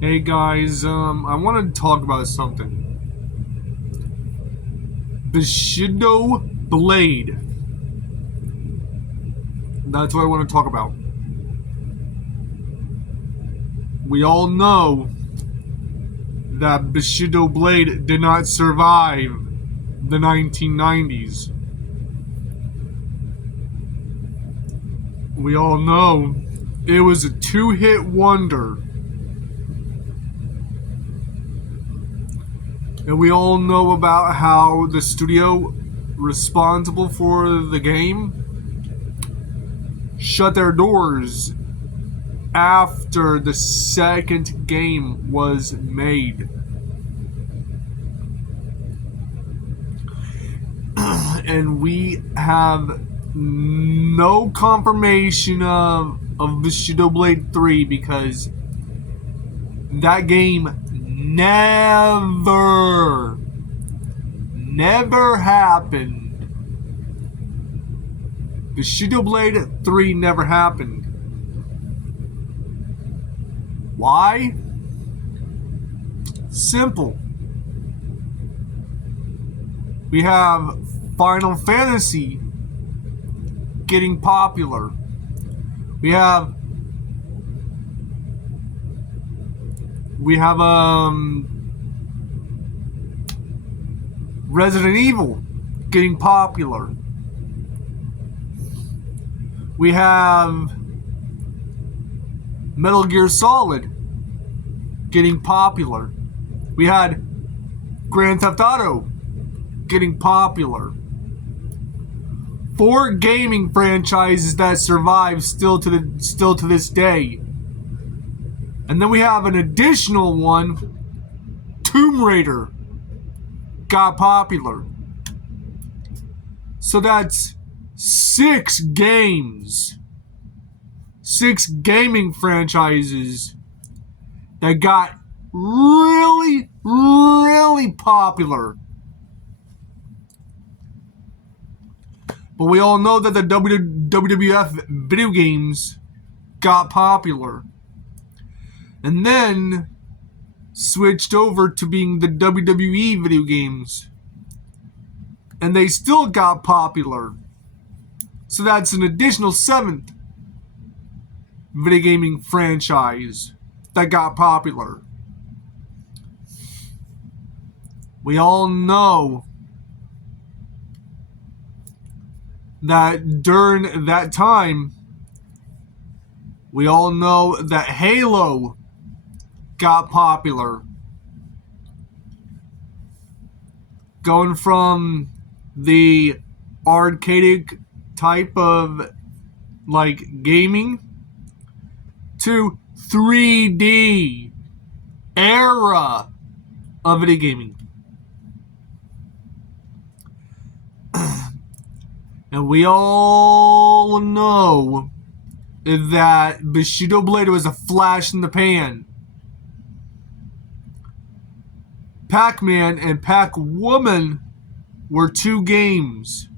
Hey guys, I want to talk about something. Bushido Blade. That's what I want to talk about. We all know that Bushido Blade did not survive the 1990s. We all know it was a two-hit wonder. And we all know about how the studio responsible for the game shut their doors after the second game was made. And we have no confirmation of Bushido Blade 3 because that game never happened. Bushido Blade 3 never happened. Why? Simple. We have Final Fantasy getting popular. We have Resident Evil getting popular. We have Metal Gear Solid getting popular. We had Grand Theft Auto getting popular. 4 gaming franchises that survive still to this day. And then we have an additional one, Tomb Raider, got popular. So that's 6 games. 6 gaming franchises that got really popular. But we all know that the WWF video games got popular. And then switched over to being the WWE video games. And they still got popular. So that's an additional 7th video gaming franchise that got popular. We all know that during that time, we all know that Halo got popular. Going from the arcadic type of gaming to 3D era of video gaming. And we all know that Bushido Blade was a flash in the pan. Pac-Man and Pac-Woman were 2 games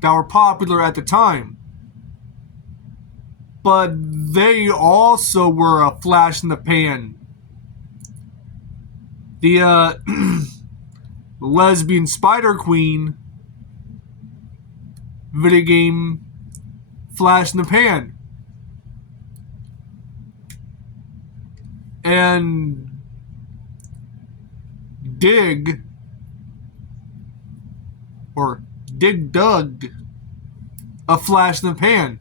that were popular at the time. But they also were a flash in the pan. The lesbian Spider Queen video game, flash in the pan. And Dig Dug, a flash in the pan.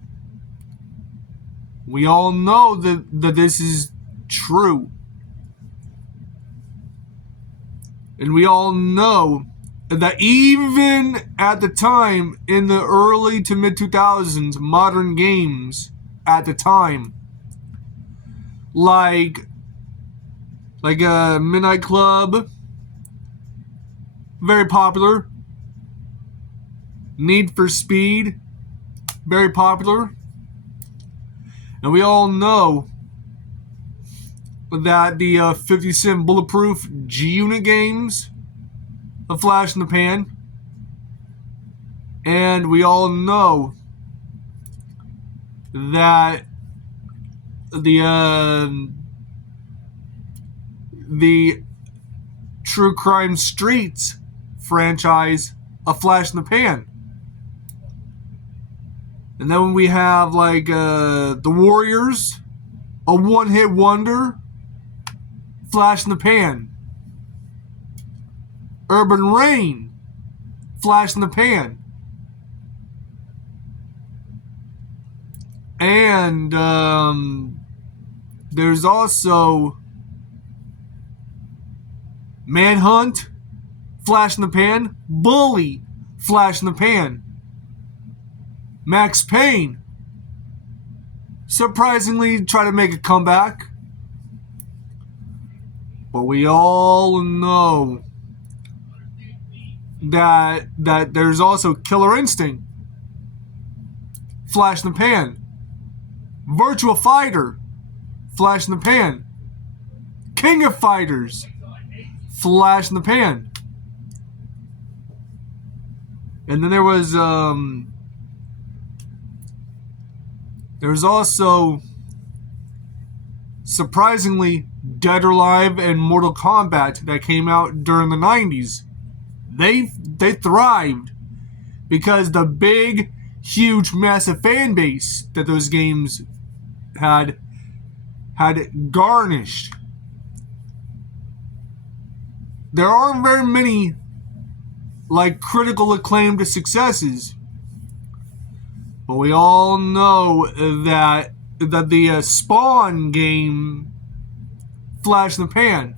We all know that this is true. And we all know that even at the time, in the early to mid 2000s, modern games at the time, like a Midnight Club, very popular. Need for Speed, very popular. And we all know that the 50 Cent Bulletproof G-Unit games, a flash in the pan. And we all know that the the True Crime Streets franchise, A Flash in the Pan. And then we have like The Warriors, a one-hit wonder, Flash in the Pan. Urban Reign, Flash in the Pan. And there's also Manhunt, Flash in the Pan. Bully, Flash in the Pan. Max Payne, surprisingly try to make a comeback. But we all know that there's also Killer Instinct, Flash in the Pan. Virtua Fighter, Flash in the Pan. King of Fighters, Flash in the Pan. And then there was also, surprisingly, Dead or Alive and Mortal Kombat that came out during the 90s. They thrived because the big, huge, massive fan base that those games had garnished. There aren't very many like critical acclaimed successes, but we all know that the Spawn game, Flash in the Pan,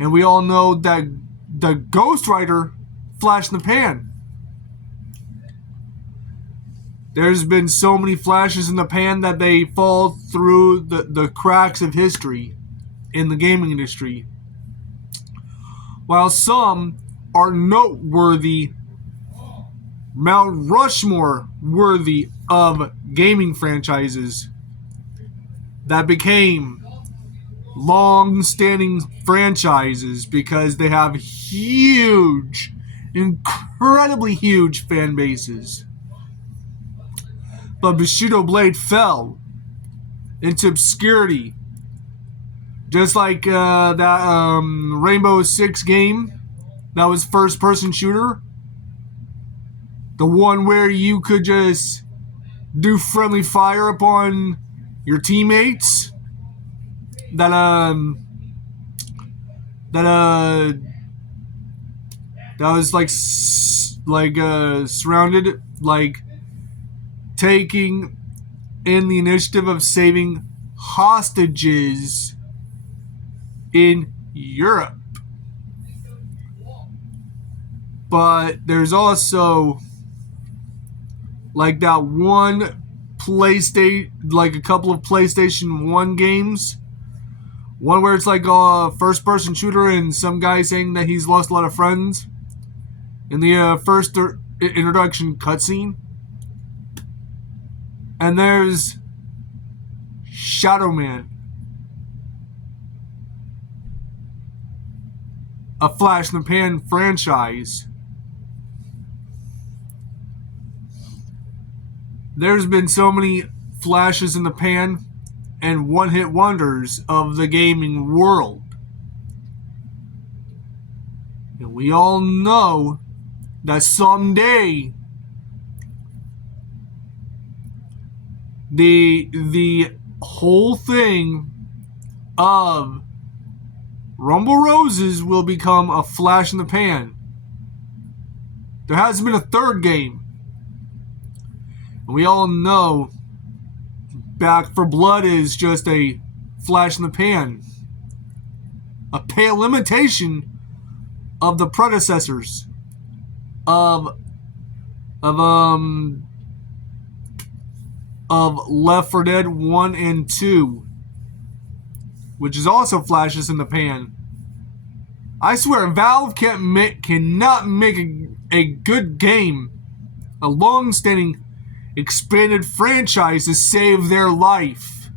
and we all know that the Ghost Rider, Flash in the Pan. There's been so many flashes in the pan that they fall through the cracks of history in the gaming industry. While some are noteworthy, Mount Rushmore worthy of gaming franchises that became long-standing franchises because they have huge, incredibly huge fan bases. But Bushido Blade fell into obscurity, just like that Rainbow Six game that was first-person shooter, the one where you could just do friendly fire upon your teammates. That was like surrounded, like taking in the initiative of saving hostages in Europe. But there's also like that one PlayStation, like a couple of PlayStation 1 games. One where it's like a first-person shooter and some guy saying that he's lost a lot of friends in the first introduction cutscene. And there's Shadow Man, a Flash in the Pan franchise. There's been so many flashes in the pan and one-hit wonders of the gaming world. And we all know that someday the whole thing of Rumble Roses will become a flash in the pan. There hasn't been a third game. And we all know Back for Blood is just a flash in the pan. A pale imitation of the predecessors of Left 4 Dead 1 and 2, which is also flashes in the pan. I swear, Valve cannot make a good game, a long-standing, expanded franchise to save their life.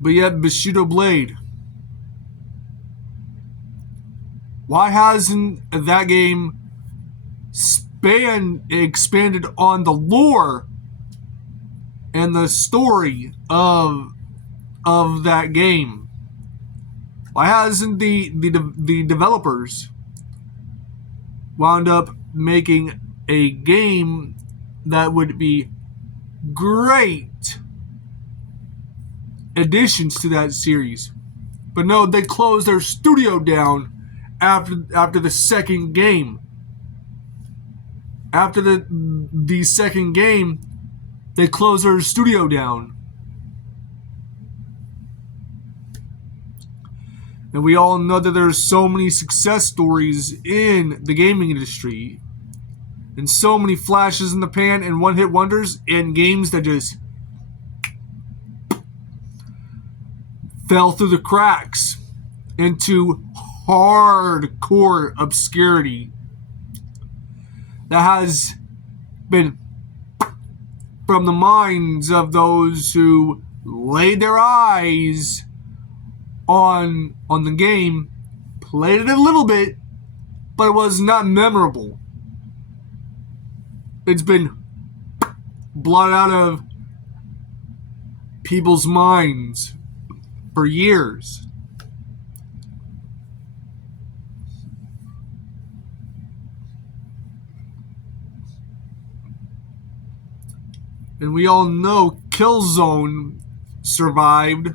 But yet, Bushido Blade. Why hasn't that game expanded on the lore and the story of that game? Why hasn't the developers wound up making a game that would be great additions to that series? But no, they closed their studio down after the second game. After the second game, they closed their studio down. And we all know that there's so many success stories in the gaming industry, and so many flashes in the pan and one-hit wonders in games that just fell through the cracks into hardcore obscurity that has been from the minds of those who laid their eyes on the game, played it a little bit, but it was not memorable. It's been blotted out of people's minds for years. And we all know Killzone survived.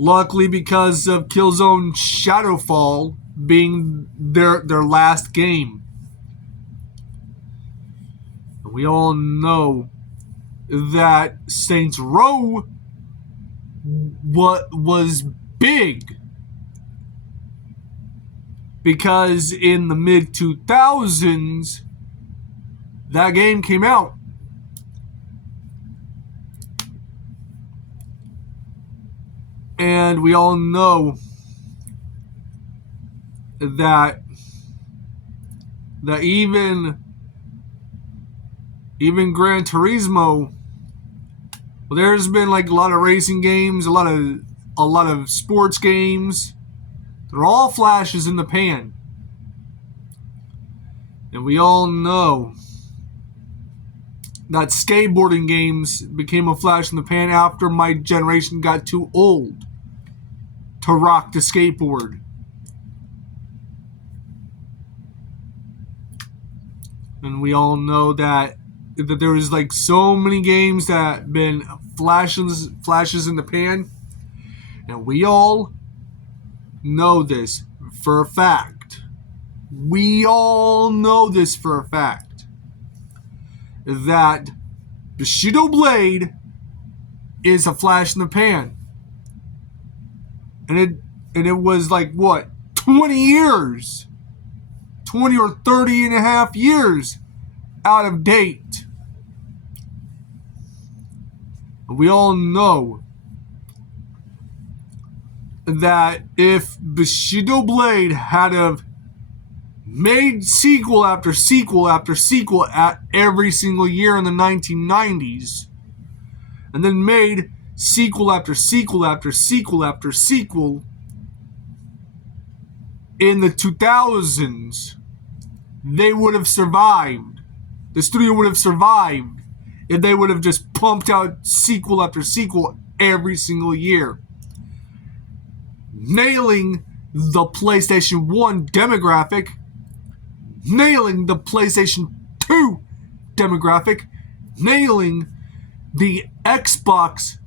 Luckily, because of Killzone Shadowfall being their last game. And we all know that Saints Row was big, because in the mid-2000s, that game came out. And we all know that even Gran Turismo, well, there's been like a lot of racing games, a lot of sports games. They're all flashes in the pan. And we all know that skateboarding games became a flash in the pan after my generation got too old to rock the skateboard. And we all know that there was like so many games that been flashes in the pan. And we all know this for a fact. We all know this for a fact. That Bushido Blade is a flash in the pan. And it was like, what, 20 years? 20 or 30 and a half years out of date. We all know that if Bushido Blade had have made sequel after sequel after sequel at every single year in the 1990s, and then made sequel after sequel after sequel after sequel in the 2000s, they would have survived. The studio would have survived if they would have just pumped out sequel after sequel every single year. Nailing the PlayStation 1 demographic, nailing the PlayStation 2 demographic, nailing the Xbox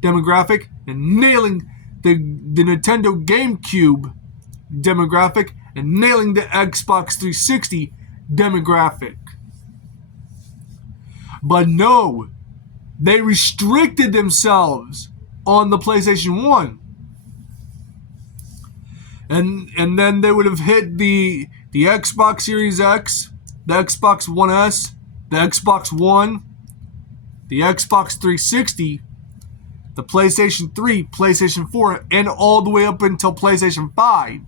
demographic, and nailing the Nintendo GameCube demographic, and nailing the Xbox 360 demographic. But no, they restricted themselves on the PlayStation 1. And then they would have hit the Xbox Series X, the Xbox One S, the Xbox One, the Xbox 360, the PlayStation 3, PlayStation 4, and all the way up until PlayStation 5,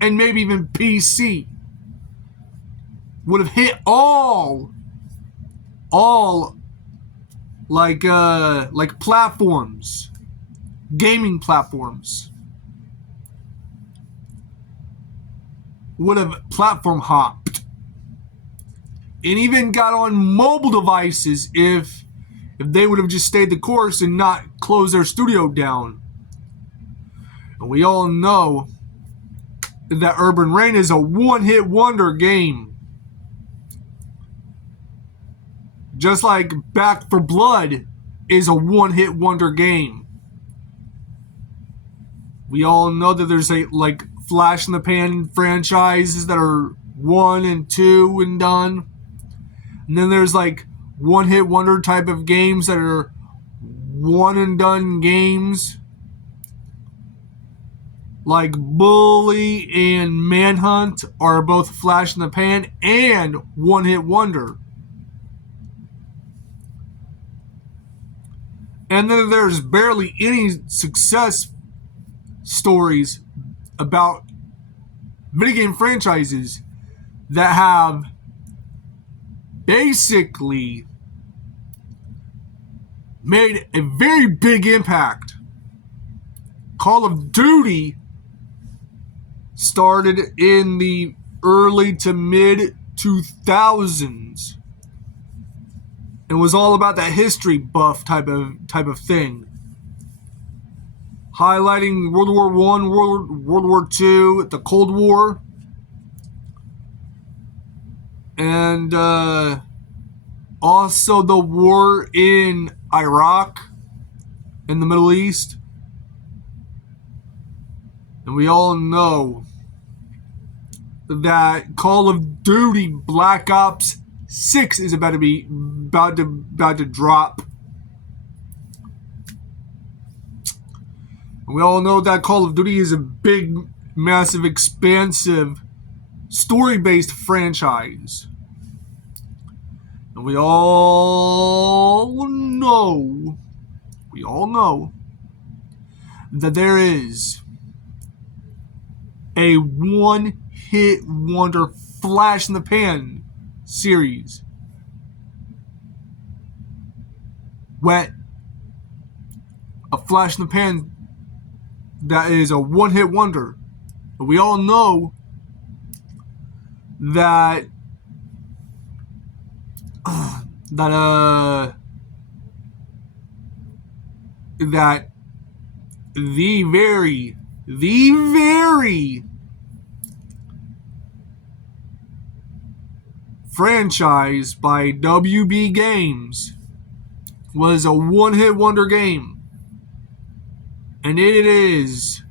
and maybe even PC. Would have hit all like platforms, gaming platforms. Would have platform hopped. and even got on mobile devices if they would have just stayed the course and not closed their studio down. And we all know that Urban Reign is a one-hit wonder game. Just like Back for Blood is a one-hit wonder game. We all know that there's like flash in the pan franchises that are 1 and 2 and done. And then there's like one-hit wonder type of games that are one and done games. Like Bully and Manhunt are both flash in the pan and one-hit wonder. And then there's barely any success stories about video game franchises that have basically made a very big impact. Call of Duty started in the early to mid 2000s. It was all about that history buff type of thing. Highlighting World War I, World War II, the Cold War, and also the war in Iraq, in the Middle East. And we all know that Call of Duty Black Ops 6 is about to drop. And we all know that Call of Duty is a big, massive, expansive, story-based franchise. And we all know that there is a one-hit wonder flash in the pan series. A flash in the pan that is a one-hit wonder. But we all know that the very franchise by WB Games was a one-hit wonder game. And it is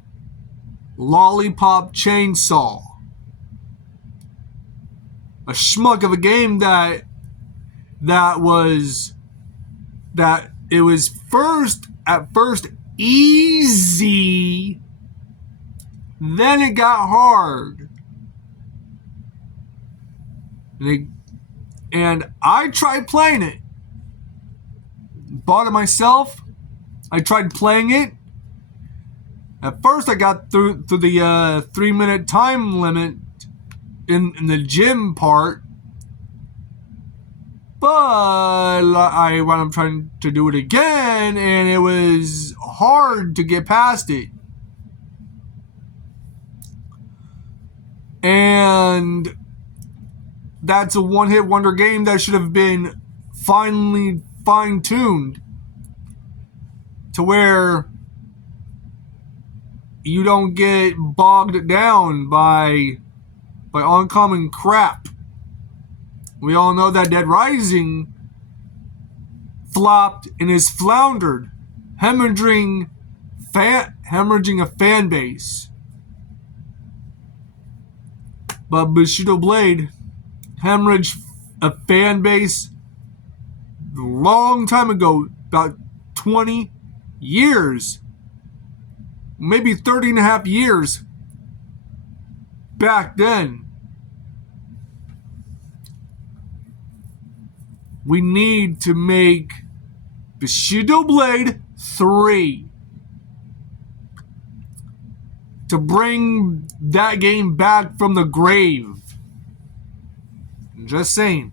Lollipop Chainsaw. A schmuck of a game that it was at first easy, then it got hard. And I tried playing it. Bought it myself. I tried playing it. At first I got through the 3-minute time limit in the gym part. But I wound up trying to do it again, and it was hard to get past it. And that's a one-hit wonder game that should have been finally fine-tuned to where you don't get bogged down by uncommon crap. We all know that Dead Rising flopped and is floundered, hemorrhaging a fan base. But Bushido Blade hemorrhaged a fan base a long time ago, about 20 years, maybe 30 and a half years back then. We need to make Bushido Blade 3 to bring that game back from the grave. I'm just saying.